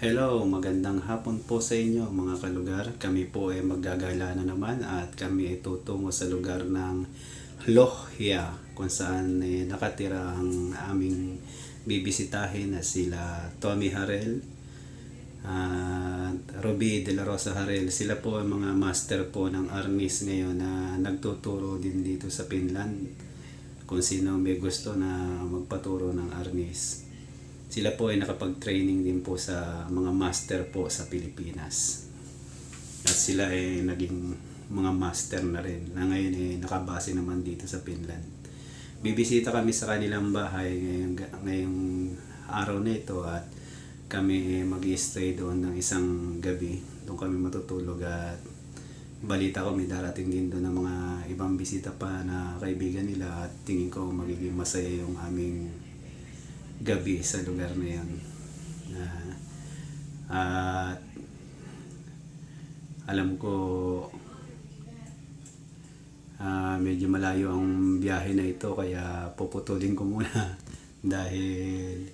Hello, magandang hapon po sa inyo mga kalugar. Kami po ay maggagala na naman at kami ay tutungo sa lugar ng Lohia kung saan nakatira ang aming bibisitahin na sila Tommy Harel at Ruby De La Rosa Harel. Sila po ay mga master po ng arnis ngayon na nagtuturo din dito sa Finland. Kung sino may gusto na magpaturo ng arnis. Sila po ay nakapag-training din po sa mga master po sa Pilipinas. At sila ay naging mga master na rin na ngayon ay nakabase naman dito sa Finland. Bibisita kami sa kanilang bahay ngayong araw na ito at kami mag-i-stay doon ng isang gabi. Doon kami matutulog at balita ko may darating din doon ng mga ibang bisita pa na kaibigan nila at tingin ko magiging masaya yung aming gabi sa lugar na yan. At alam ko medyo malayo ang biyahe na ito kaya puputulin ko muna dahil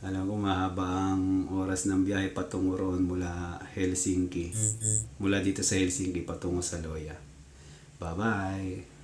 alam ko mahaba ang oras ng biyahe patungo roon mula Helsinki. Mula dito sa Helsinki patungo sa Lohja. Bye bye!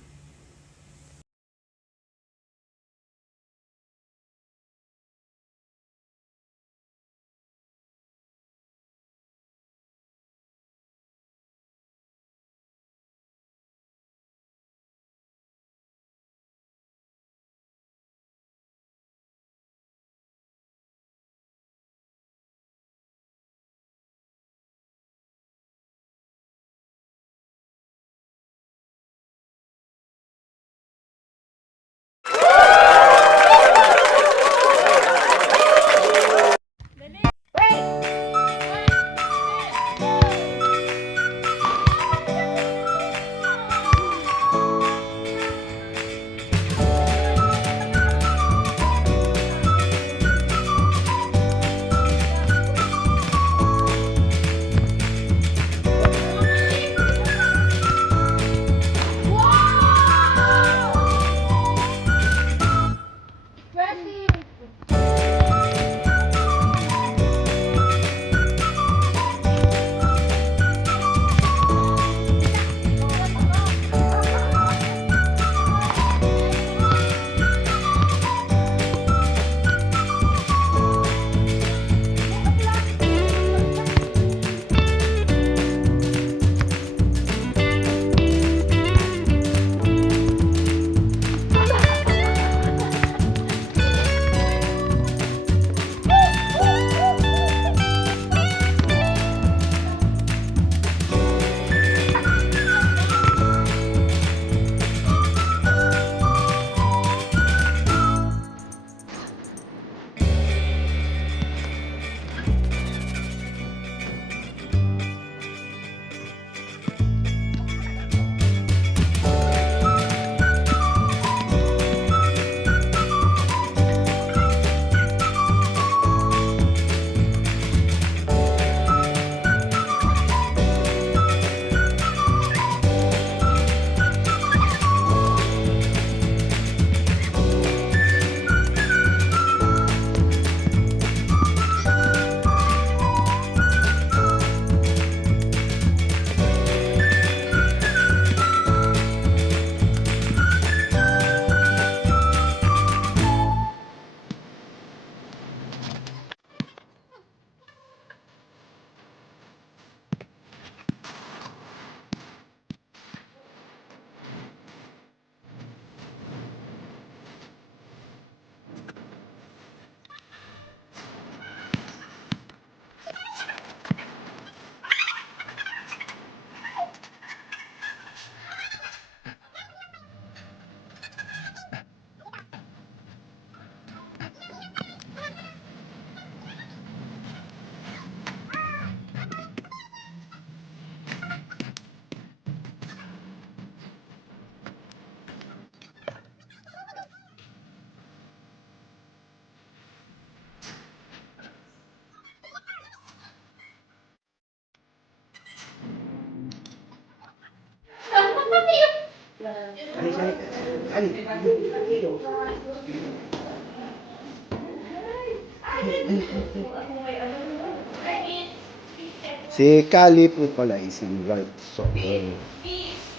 Si Kali po pala isang right. So, Fish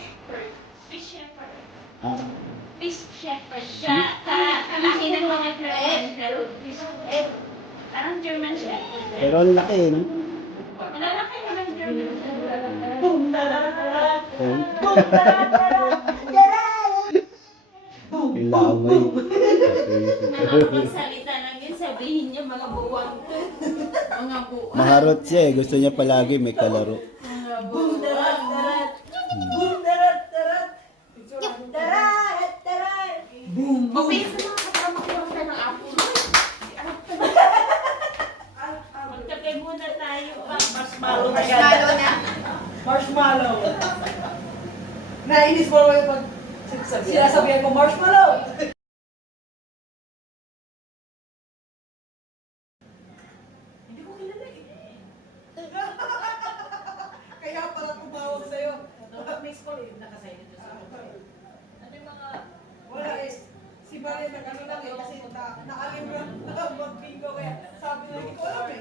shepherd. Fish shepherd. ah, Fish shepherd. Siya, kamaki ng mga German. Parang German shepherd. pero ang laki, no? Malalaki mo ng German shepherd. Ilamay. Nakakapagsalita lang yun, sabihin niya mga buwang. Mga buwang. Maharot siya eh. Gusto niya palagi may kalaro. Mga buwang. Mabilis na mga kasama ko lang tayo ng apo. Magkakay muna tayo. Marshmallow na. Marshmallow. Nainis mo naman pag sinasabihan ko marshmallow. Hindi ko kilala eh. Kaya pala tumawag sa'yo. Miss ko eh, nakasay dito sa ano yung mga... Wala eh. Si Maria nag-ano lang eh, kasi naalim lang mag-bingo kaya sabi na hindi ko alam eh.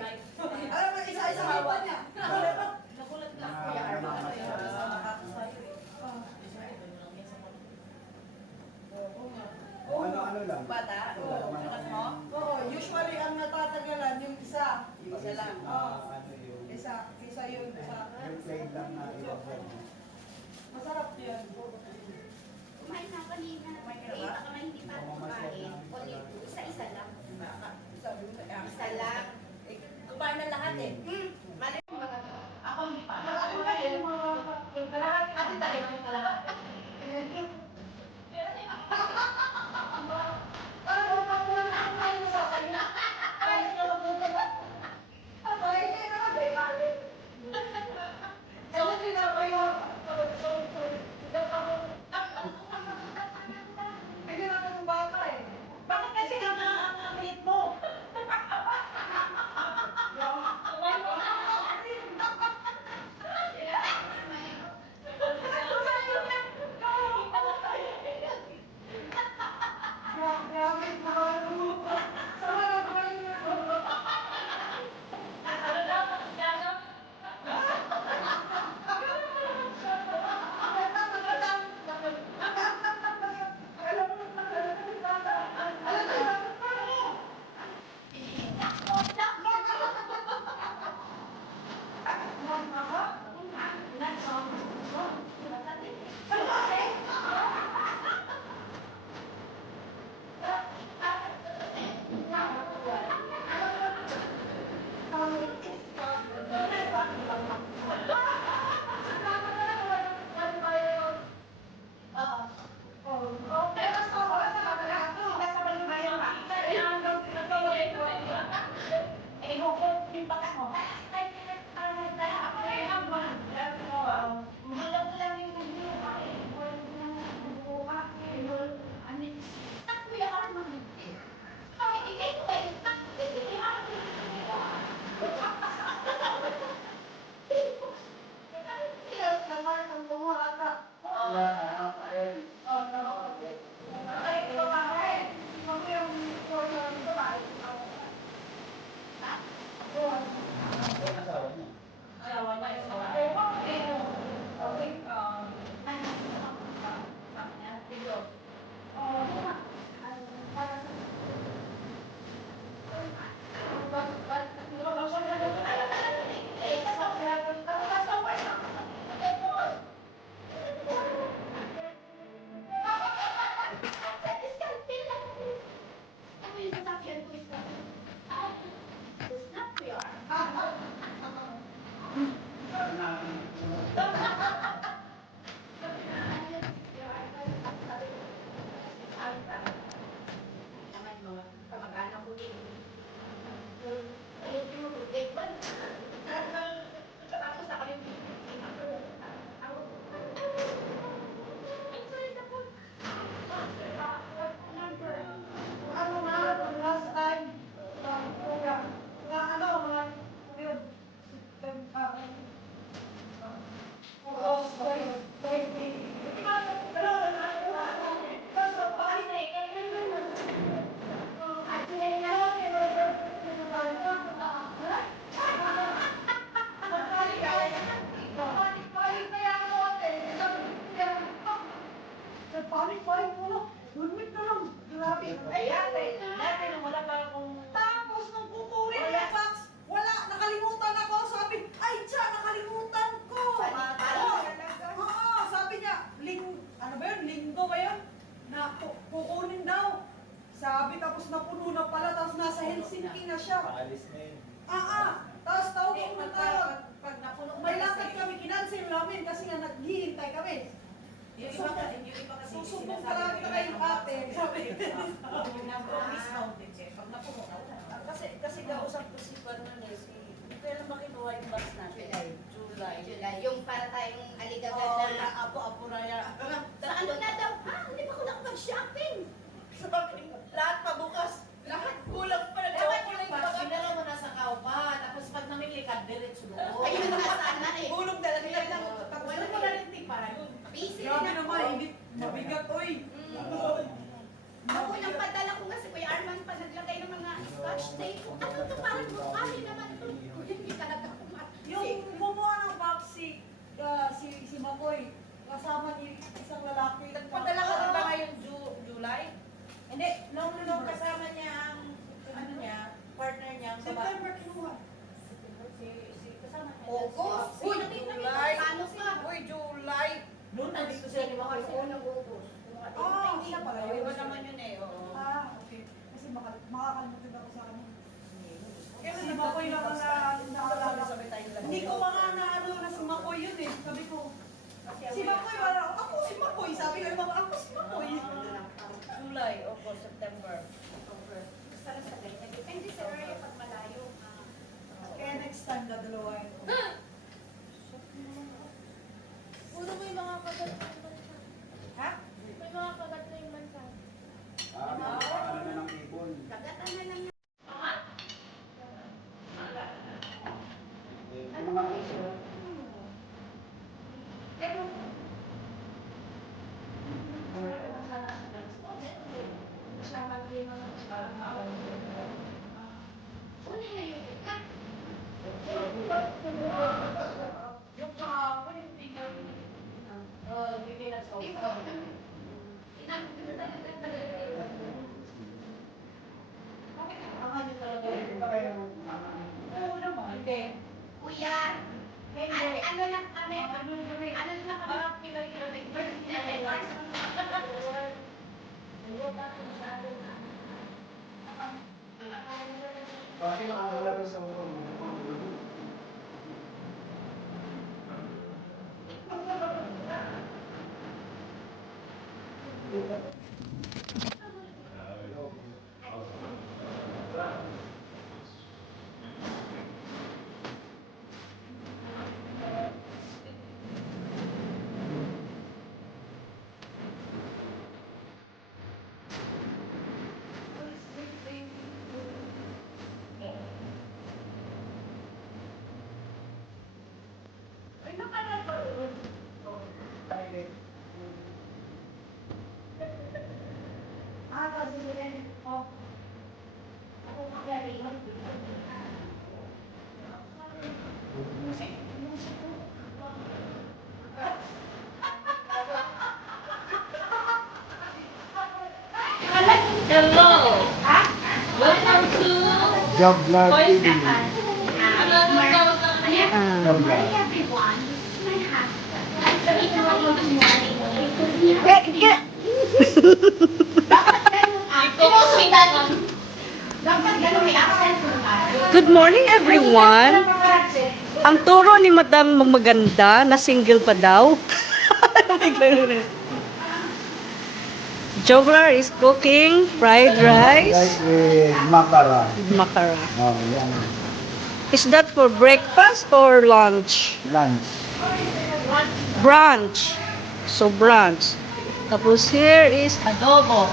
Alam mo, isa-isa hawa niya. Nakulat lang ko. Ano lang? Bata? Oo. Oo, usually ang natatagalan yung isa. Isa lang. Oo. Isa yun. Play lang na iba. Masarap yun. Kumain na kanina. Baka may hindi pa kumain. Isa-isa lang. Sabi mo, Isa lang. kumain na lahat eh. Mali mo mga Ako hindi pa. Ako na yung mga lahat. Ate tayo ng lahat. Panic mo lang. 1 week na lang. Grabe. Ay, dati nung wala pa akong... Tapos nung kukunin yung box, wala, nakalimutan ako. Sabi, ay, tiya, nakalimutan ko. Oo, sabi niya, ano ba yun, linggo ba yun? Na kukunin daw. Sabi, tapos napuno na pala, tapos nasa Helsinki na siya. Paalis na yun. Tapos tawag ko na tawag. Pag napuno May lakad kami, kinansel namin kasi nga naghihintay kami. Yung iba kasi Susubok palagi na kayo ate. Sabi, na-promise mountain siya. Pag napuno na wala. Kasi kausap ko si Fernando, kailan makinuha yung bus natin? July. July, yung para tayong aligagan Oo, na. apo-apo na yan. Sa ano na daw, hindi pa ko nakapag-shopping. Sabi, lahat pabukas. Lahat Kulang pa na dapat chocolate yung pag sinala mo na sa kaupa, tapos pag namili ka, diretso doon. Ayun na sana eh. Bulong talaga yan lang. Wala mo na rin tipan. Busy grabe rin naman, ako. hindi mabigat, oy. Ako nang padala ko nga si Kuya Arman pa naglagay ng mga scotch tape. Ano to, parang mukali naman to. Hindi talaga kumakas. Yung gumawa ng box si Makoy, kasama ni isang lalaki. Nagpadala ka rin ba ngayong July? Hindi, nung kasama niya ang, ano niya, partner niya, ang babae. September kinuha. Si kasama niya. August. Uy, natin July. paano ka? Uy, July. Doon nandito siya ni Makoy sa unang August. Hindi na pala yun. Iba naman yun eh, oo. Okay. Kasi makakalimutan ako sa kanya. Si Makoy lang ang naalala. Sabi tayo lang. Hindi ko pa nga na ano na si Makoy yun eh. Sabi ko, si Makoy, wala. Ako si Makoy. Sabi ko, ako si Makoy. July, August, September. Basta lang sa ganyan. Depende sa area pag malayo. Kaya next time, dadalawain ko. Puro may mga kagat na yung bansa. Ha? May mga kagat na yung bansa. Ano na ng ibon. Kagatan na lang. Yung mga Yung kahapon, hindi na. Hindi na sa August. Oo naman. Hindi. Kuya, ano lang kami? Ano lang kami? bakit ako wala rin sa mga Hello! Welcome to Job Vlog TV. Job Vlog. Everyone, my husband. Ito ang morning. Dapat ganun may accent mo tayo. Good morning everyone! Ang turo ni Madam maganda na single pa daw. Jogler is cooking fried rice. Rice with makara. Makara. Oh, yan. Is that for breakfast or lunch? Lunch. Brunch. So brunch. Tapos here is adobo.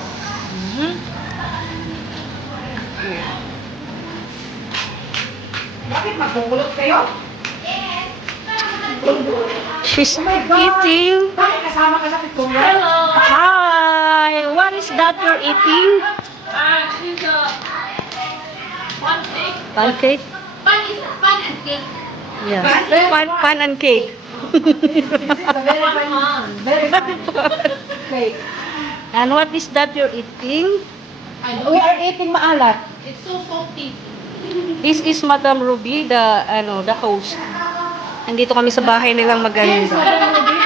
Bakit magugulot kayo? She's eating. Bakit kasama ka sa picture? Hi! What is that you're eating? she's one thing. Pancake? Fun and cake. Yeah. Pan and cake. Very fun. Very fun. Okay. And what is that you're eating? We are eating maalat. It's so salty. This is Madam Ruby, the host. Andito kami sa bahay nilang maganda. Madam Ruby?